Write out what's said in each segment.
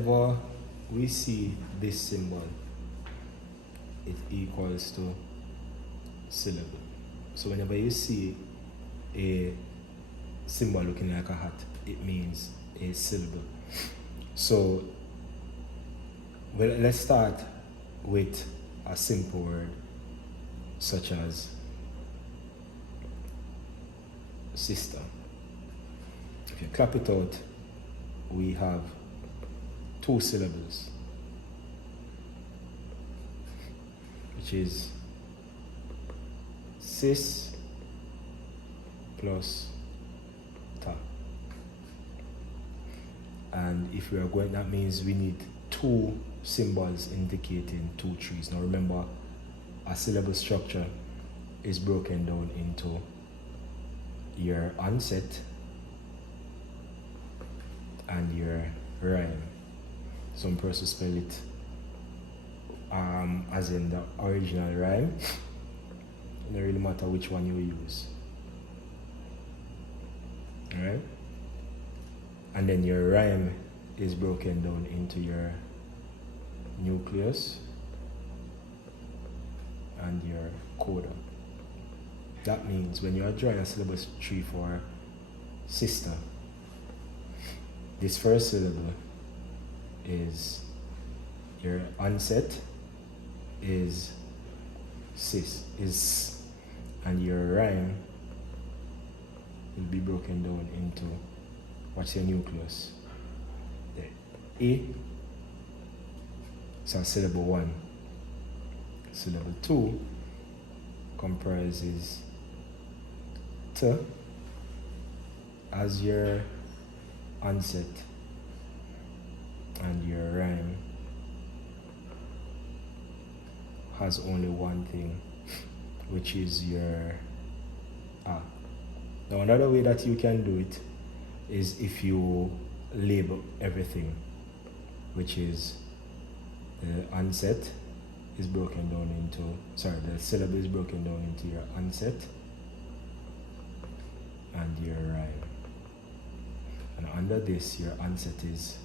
whenever we see this symbol, it equals to syllable. So whenever you see a symbol looking like a hat, it means a syllable. So, well, let's start with a simple word such as sister. If you clap it out, we have 2 syllables, which is sis plus ta. And if we are going, that means we need 2 symbols indicating 2 trees. Now remember, a syllable structure is broken down into your onset and your rhyme. Some persons spell it as in the original rhyme. It doesn't really matter which one you use. Alright? And then your rhyme is broken down into your nucleus and your coda. That means when you are drawing a syllable tree for sister, this first syllable is your onset is sis, and your rhyme will be broken down into what's your nucleus? The A, so syllable 1. Syllable 2 comprises T as your onset, and your rhyme has only one thing, which is your A. Now another way that you can do it is if you label everything, which is the onset is broken down into, the syllable is broken down into your onset and your rhyme. And under this, your onset is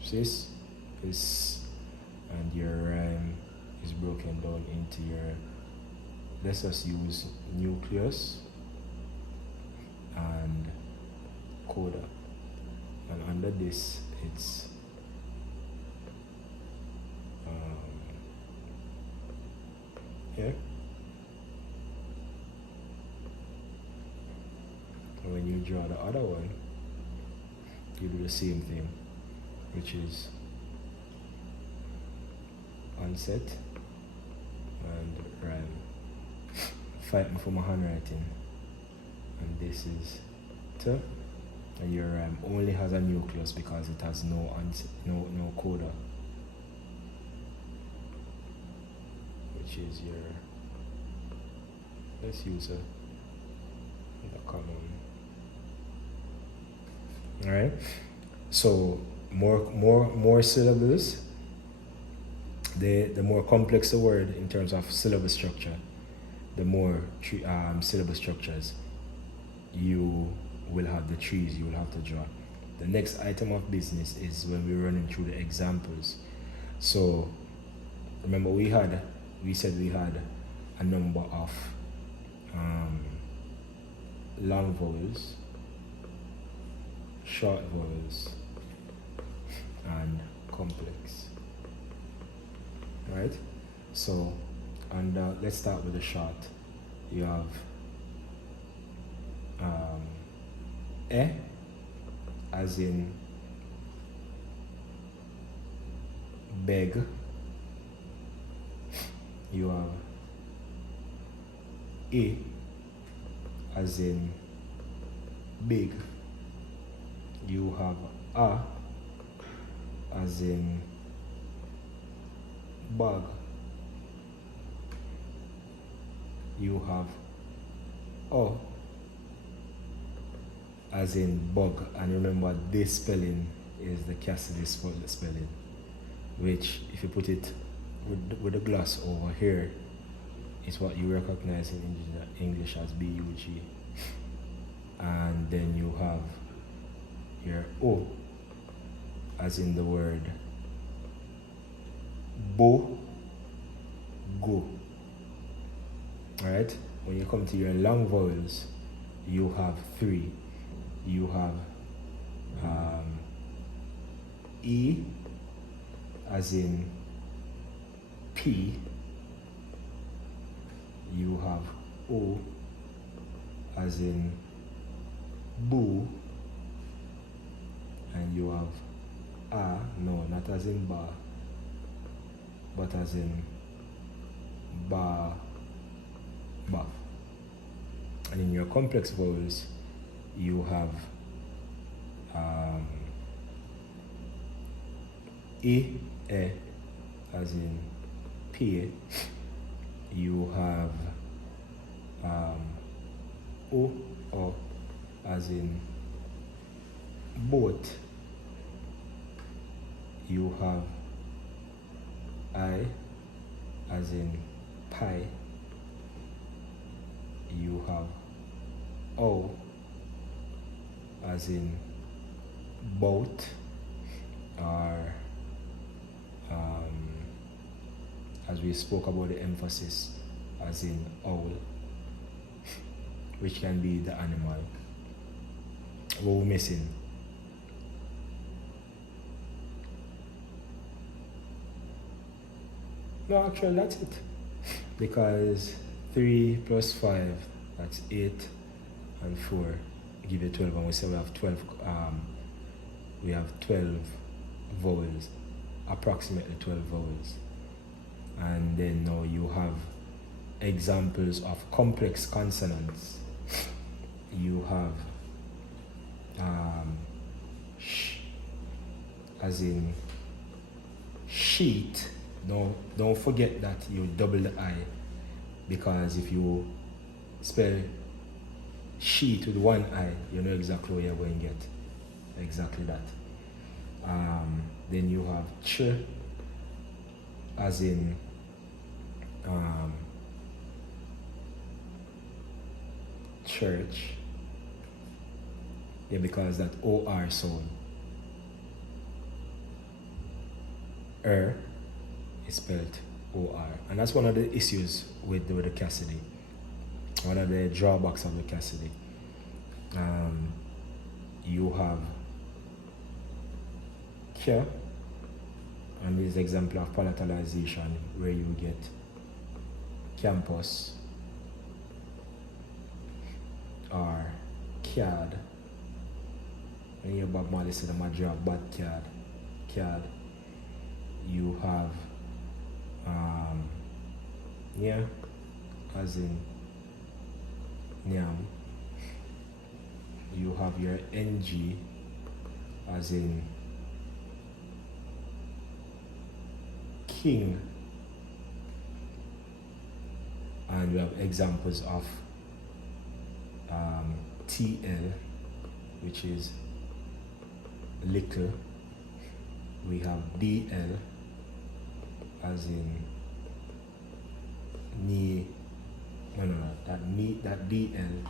sis, and your rhyme is broken down into your, let's just use nucleus and coda. And under this, it's here. And when you draw the other one, you do the same thing, which is onset and rhyme. Fight me for my handwriting. And this is T, and your rhyme only has a nucleus because it has no onset, no coda, which is your, let's use the common. Alright, so more syllables, the more complex the word in terms of syllable structure, the more syllable structures you will have, the trees you will have to draw. The next item of business is when we're running through the examples. So remember we said we had a number of long vowels, short vowels, and complex. Right? So, and let's start with the short. You have E, as in beg. You have A, as in big. You have A, as in bag. You have O, as in bug. And remember, this spelling is the Cassidy spelling, which if you put it with the gloss over here, is what you recognize in English as B-U-G. And then you have your O, as in the word bo, go. Alright? When you come to your long vowels, you have three. You have E as in P. You have O as in boo. And you have A, no, not as in ba, but as in ba, ba. And in your complex vowels, you have E, as in P. You have O, as in boat. You have I, as in pie. You have O, as in boat, or as we spoke about the emphasis, as in owl, which can be the animal. What we're missing? No, actually that's it. Because 3 plus 5, that's 8, and 4 give you 12, and we say we have 12 vowels, approximately 12 vowels. And then now you have examples of complex consonants. You have sh, as in sheet. No, don't forget that you double the I, because if you spell sheet with one I, you know exactly where you're going to get exactly that. Then you have ch, as in church. Yeah, because that OR sound. Is spelled OR. And that's one of the issues with the Cassidy. One of the drawbacks of the Cassidy. You have K, and this example of palatalization where you get campus or cad. When you Bob Marley said I'm a drop bad cad. You have yeah, as in nyam. You have your NG, as in king. And we have examples of TL, which is little. We have DL, as in knee. No, that DL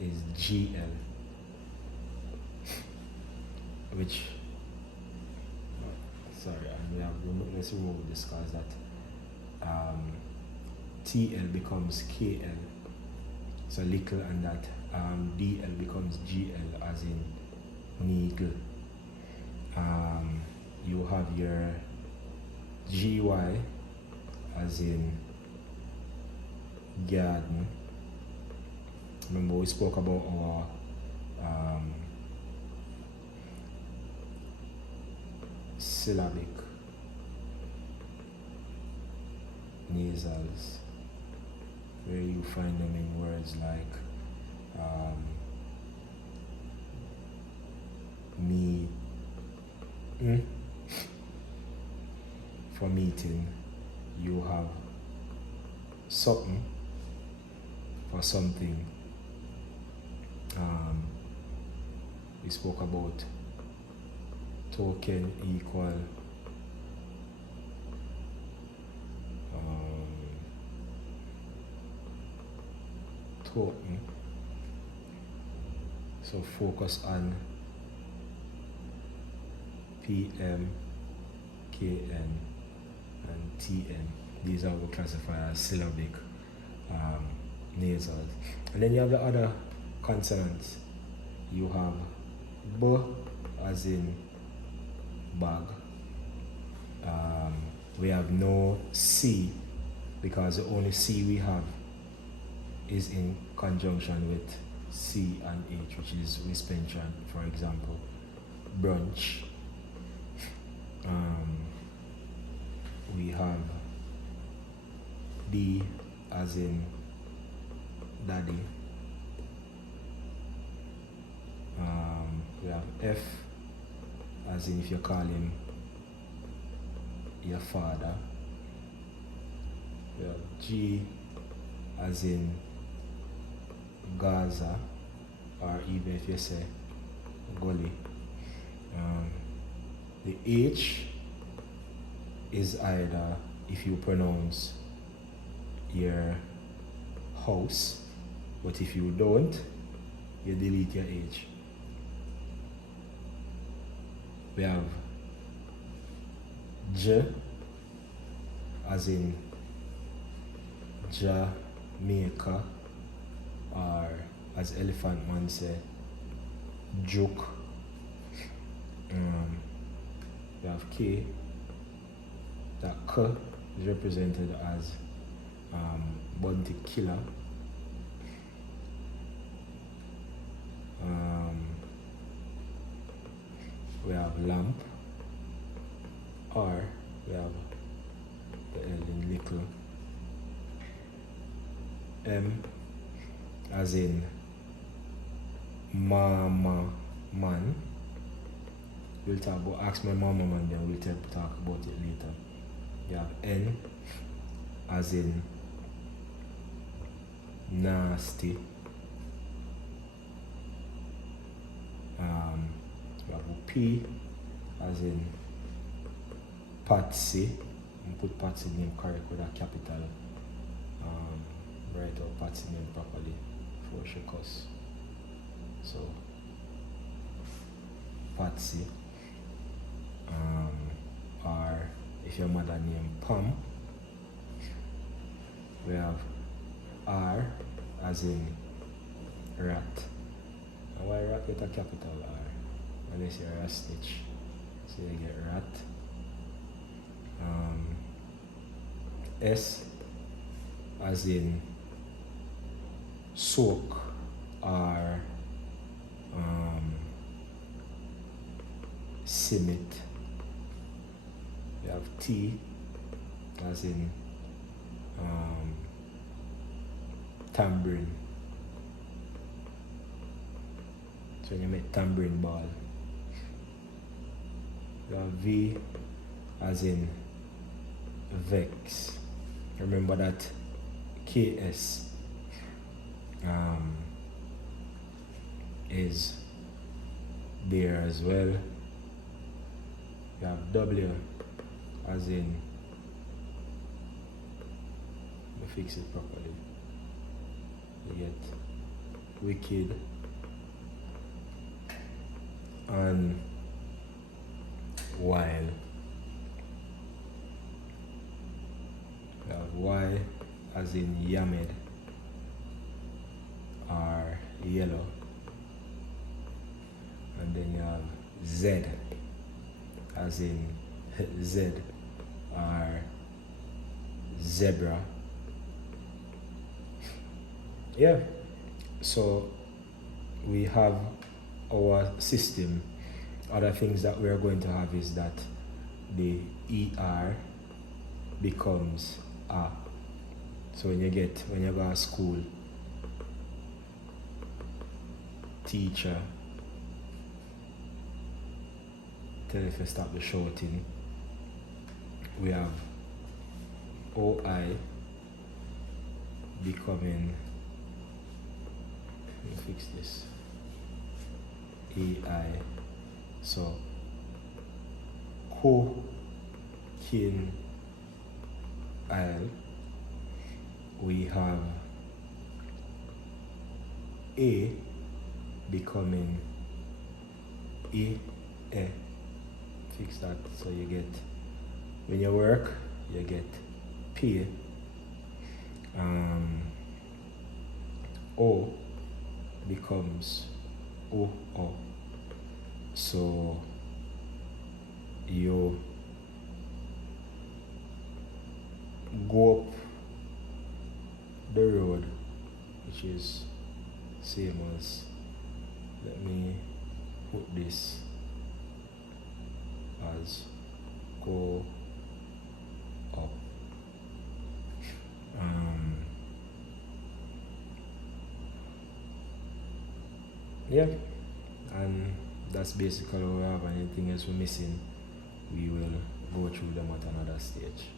is GL, which, sorry, let's remove this because that TL becomes KL, so little, and that DL becomes GL, as in needle. You have your GY, as in garden. Remember we spoke about our syllabic nasals, where you find them in words like me, for meeting. You have something for something. We spoke about token equal token. So focus on PM, KN, and TN. These are what we classify as syllabic nasals. And then you have the other consonants. You have B as in bag. We have no C because the only C we have is in conjunction with C and H, which is suspension, for example, brunch. We have D as in daddy. We have F as in if you call him your father. We have G as in Gaza, or even if you say gully. The H is either if you pronounce your house, but if you don't, you delete your H. We have J as in Jamaica, or as Elephant Man say, joke. We have K. That K is represented as bounty killer. We have lamp, or we have the L in little. M as in mama man. We'll talk about, ask my mama man, then we'll talk about it later. You have N as in nasty. We have P as in Patsy. And put Patsy name correct with a capital. Write out Patsy name properly for she cuss. So Patsy. Or if your mother name Pam, we have R as in rat. And why rat with a capital R? Unless you're a snitch. So you get rat. S as in soak, or simit. You have T as in tambourine. So when you make tambourine ball. You have V as in vex. Remember that KS is there as well. You have W as in, let me fix it properly. You get wicked, and wild. You have Y as in yamed, or yellow, and then you have Z as in Z, or zebra. Yeah, so we have our system. Other things that we're going to have is that the ER becomes A. So when you go to school, teacher tell if you stop the shouting, we have OI becoming, let me fix this, AI. So who can I'll, we have A becoming E, E. If fix that. So you get, when you work, you get pay. O becomes O. So you go up the road, which is same as, let me put this as go up. Yeah, and that's basically what we have. Anything else we're missing, we will go through them at another stage.